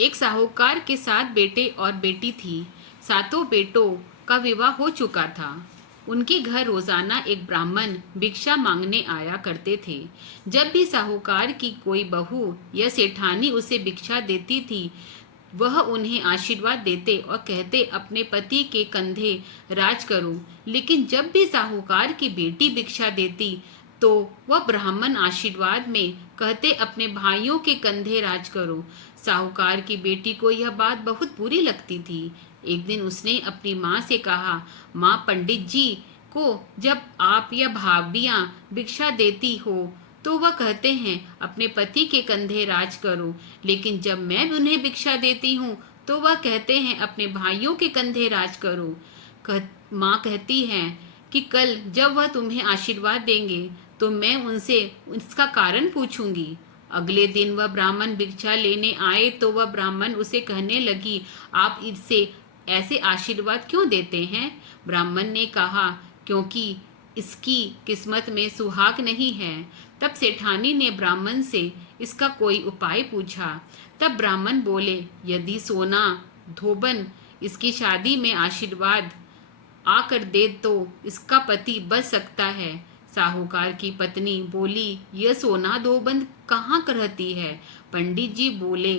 एक साहूकार के 7 बेटे और बेटी थी। सातों बेटों का विवाह हो चुका था। उनके घर रोजाना एक ब्राह्मण भिक्षा मांगने आया करते थे। जब भी साहूकार की कोई बहू या सेठानी उसे भिक्षा देती थी, वह उन्हें आशीर्वाद देते और कहते, अपने पति के कंधे राज करो। लेकिन जब भी साहूकार की बेटी भिक्षा देती, तो वह ब्राह्मण आशीर्वाद में कहते, अपने भाइयों के कंधे राज करो। साहूकार की बेटी को यह बात बहुत बुरी लगती थी। एक दिन उसने अपनी माँ से कहा, माँ, पंडित जी को जब आप या भाभियाँ भिक्षा देती हो तो वह कहते हैं, अपने पति के कंधे राज करो। लेकिन जब मैं उन्हें भिक्षा देती हूँ तो वह कहते हैं, अपने भाइयों के कंधे राज करो। माँ कहती है कि कल जब वह तुम्हें आशीर्वाद देंगे तो मैं उनसे इसका कारण पूछूंगी। अगले दिन वह ब्राह्मण भिक्षा लेने आए तो वह ब्राह्मण उसे कहने लगी, आप इससे ऐसे आशीर्वाद क्यों देते हैं? ब्राह्मण ने कहा, क्योंकि इसकी किस्मत में सुहाग नहीं है। तब सेठानी ने ब्राह्मण से इसका कोई उपाय पूछा। तब ब्राह्मण बोले, यदि सोना धोबन इसकी शादी में आशीर्वाद आकर दे तो इसका पति बच सकता है। साहूकार की पत्नी बोली, यह सोना धोबन कहाँ रहती है? पंडित जी बोले,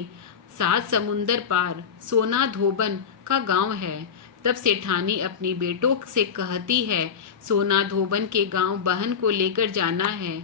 7 समुंदर पार सोना धोबन का गांव है। तब सेठानी अपनी बेटों से कहती है, सोना धोबन के गांव बहन को लेकर जाना है।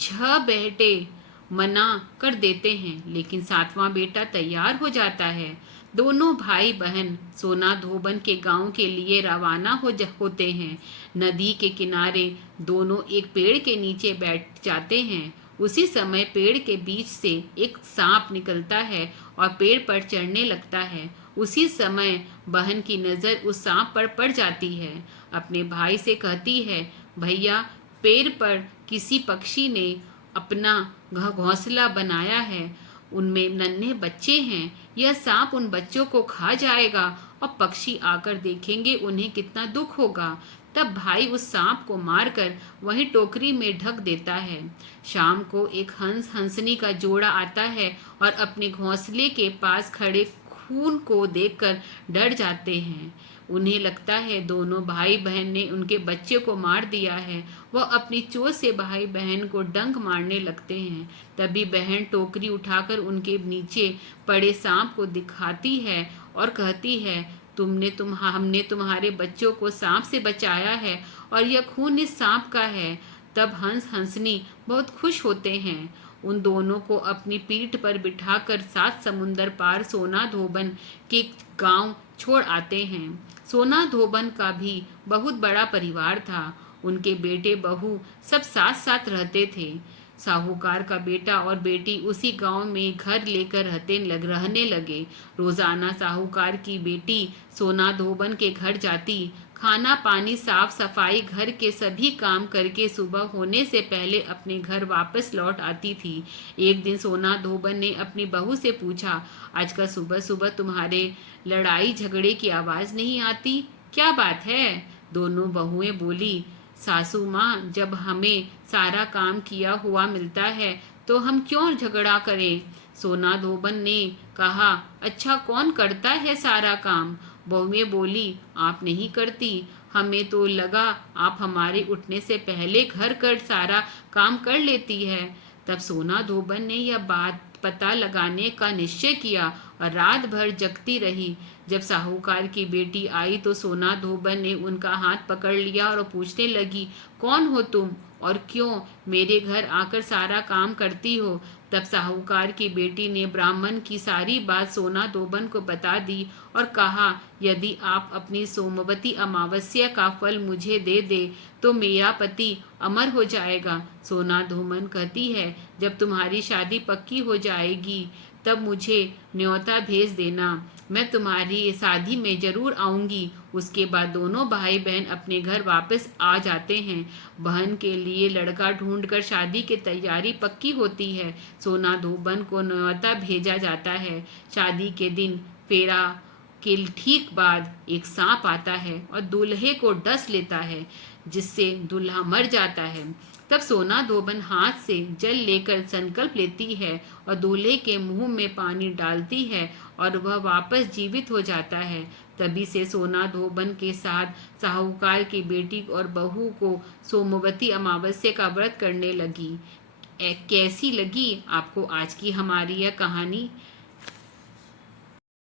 6 बेटे मना कर देते हैं, लेकिन 7वां बेटा तैयार हो जाता है। दोनों भाई बहन सोना धोबन के गांव के लिए रवाना होते हैं। नदी के किनारे दोनों एक पेड़ के नीचे बैठ जाते हैं। उसी समय पेड़ के बीच से एक सांप निकलता है और पेड़ पर चढ़ने लगता है। उसी समय बहन की नज़र उस सांप पर पड़ जाती है। अपने भाई से कहती है, भैया, पेड़ पर किसी पक्षी ने अपना घोंसला बनाया है, उनमें नन्हे बच्चे हैं। यह सांप उन बच्चों को खा जाएगा और पक्षी आकर देखेंगे उन्हें कितना दुख होगा। तब भाई उस सांप को मारकर वही टोकरी में ढक देता है। शाम को एक हंस हंसनी का जोड़ा आता है और अपने घोंसले के पास खड़े खून को देखकर डर जाते हैं। उन्हें लगता है दोनों भाई बहन ने उनके बच्चे को मार दिया है। वह अपनी चोट से भाई बहन को डंक मारने लगते हैं। तभी बहन टोकरी उठाकर उनके नीचे पड़े सांप को दिखाती है और कहती है, हमने तुम्हारे बच्चों को सांप से बचाया है और यह खून इस सांप का है। तब हंस हंसनी बहुत खुश होते हैं। उन दोनों को अपनी पीठ पर बिठाकर 7 समुंदर पार सोना धोबन के गांव छोड़ आते हैं। सोना धोबन का भी बहुत बड़ा परिवार था। उनके बेटे बहू सब साथ साथ रहते थे। साहूकार का बेटा और बेटी उसी गांव में घर लेकर रहने लगे। रोजाना साहूकार की बेटी सोना धोबन के घर जाती, खाना पानी साफ सफाई घर के सभी काम करके सुबह होने से पहले अपने घर वापस लौट आती थी। एक दिन सोना धोबन ने अपनी बहू से पूछा, आज का सुबह सुबह तुम्हारे लड़ाई झगड़े की आवाज नहीं आती, क्या बात है? दोनों बहुएं बोली, सासू माँ, जब हमें सारा काम किया हुआ मिलता है तो हम क्यों झगड़ा करें? सोना धोबन ने कहा, अच्छा, कौन करता है सारा काम? बहुएं बोली, आप नहीं करती, हमें तो लगा आप हमारे उठने से पहले घर कर सारा काम कर लेती है। तब सोना धोबन ने यह बात पता लगाने का निश्चय किया और रात भर जगती रही। जब साहूकार की बेटी आई तो सोना धोबन ने उनका हाथ पकड़ लिया और पूछने लगी, कौन हो तुम और क्यों मेरे घर आकर सारा काम करती हो? तब साहूकार की बेटी ने ब्राह्मण की सारी बात सोना धोबन को बता दी और कहा, यदि आप अपनी सोमवती अमावस्या का फल मुझे दे दे तो मेरा पति अमर हो जाएगा। सोना धोबन कहती है, जब तुम्हारी शादी पक्की हो जाएगी तब मुझे न्योता भेज देना, मैं तुम्हारी शादी में जरूर आऊंगी। उसके बाद दोनों भाई बहन अपने घर वापस आ जाते हैं। बहन के लिए लड़का ढूंढकर शादी की तैयारी पक्की होती है। सोना धोबन को न्योता भेजा जाता है। शादी के दिन फेरा के ठीक बाद एक सांप आता है और दूल्हे को डस लेता है, जिससे दूल्हा मर जाता है। तब सोना धोबन हाथ से जल लेकर संकल्प लेती है और दूल्हे के मुंह में पानी डालती है और वह वापस जीवित हो जाता है। तभी से सोना धोबन के साथ साहूकार की बेटी और बहू को सोमवती अमावस्या का व्रत करने लगी। कैसी लगी आपको आज की हमारी यह कहानी?